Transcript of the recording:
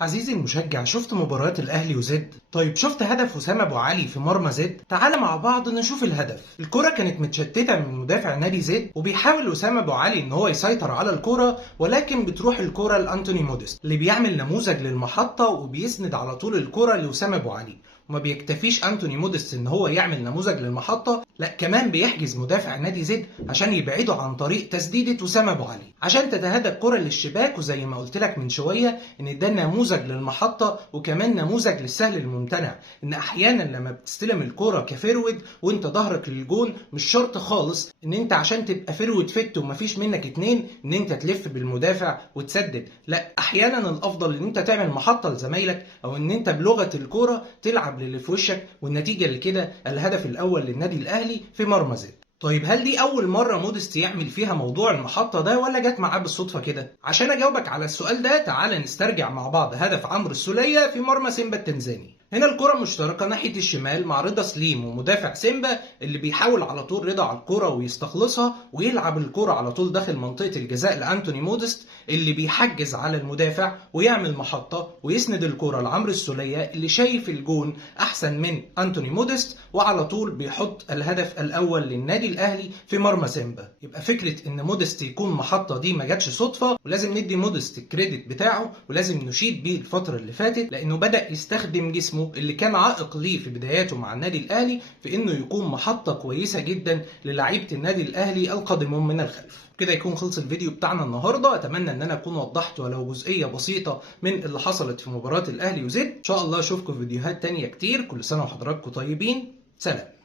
عزيزي المشجع، شفت مباراة الأهلي وزد؟ طيب شفت هدف وسام أبو علي في مرمى زد؟ تعال مع بعض نشوف الهدف. الكرة كانت متشتتة من مدافع نادي زد، وبيحاول وسام أبو علي إن هو يسيطر على الكرة، ولكن بتروح الكرة لأنتوني موديست اللي بيعمل نموذج للمحطة وبيسند على طول الكرة لوسام أبو علي. وما بيكتفيش أنتوني موديست إن هو يعمل نموذج للمحطة، لا كمان بيحجز مدافع نادي زد عشان يبعده عن طريق تسديدة وسام أبو علي عشان تتهدى الكرة للشباك. وزي ما قلت لك من شوية إن ده نموذج للمحطة وكمان نموذج للسهل الممتنع، إن أحيانا لما بتستلم الكرة كفيرود وإنت ظهرك للجون مش شرط خالص إن إنت عشان تبقى فيرود فت ومفيش منك اتنين إن إنت تلف بالمدافع وتسدد، لا أحيانا الأفضل إن إنت تعمل محطة لزمايلك أو إن إنت بلغة الكرة تلعب للي في وشك. والنتيجة اللي كده الهدف الأول للنادي الأهلي في مرمى زد. طيب هل دي أول مرة موديست يعمل فيها موضوع المحطة ده ولا جت معاه بالصدفة كده؟ عشان أجاوبك على السؤال ده تعال نسترجع مع بعض هدف عمرو السولية في مرمى سيمبا التنزاني. هنا الكرة مشتركة ناحية الشمال مع رضا سليم ومدافع سيمبا اللي بيحاول على طول رضا على الكرة ويستخلصها ويلعب الكرة على طول داخل منطقة الجزاء لأنتوني موديست اللي بيحجز على المدافع ويعمل محطة ويسند الكرة لعمرو السولية اللي شايف الجون أحسن من أنتوني موديست، وعلى طول بيحط الهدف الأول للنادي الأهلي في مرمى سيمبا. يبقى فكرة إن موديست يكون محطة دي ما جاتش صدفة، ولازم ندي موديست الكريدت بتاعه ولازم نشيد بيه الفترة اللي فاتت، لأنه بدأ يستخدم جسمه اللي كان عائق ليه في بداياته مع النادي الأهلي في إنه يكون محطة كويسة جدا للاعيبة النادي الأهلي القادمون من الخلف. كده يكون خلص الفيديو بتاعنا النهارده. اتمنى ان انا اكون وضحت ولو جزئيه بسيطه من اللي حصلت في مباراه الاهلي وزد. ان شاء الله اشوفكم في فيديوهات تانية كتير. كل سنه وحضراتكم طيبين. سلام.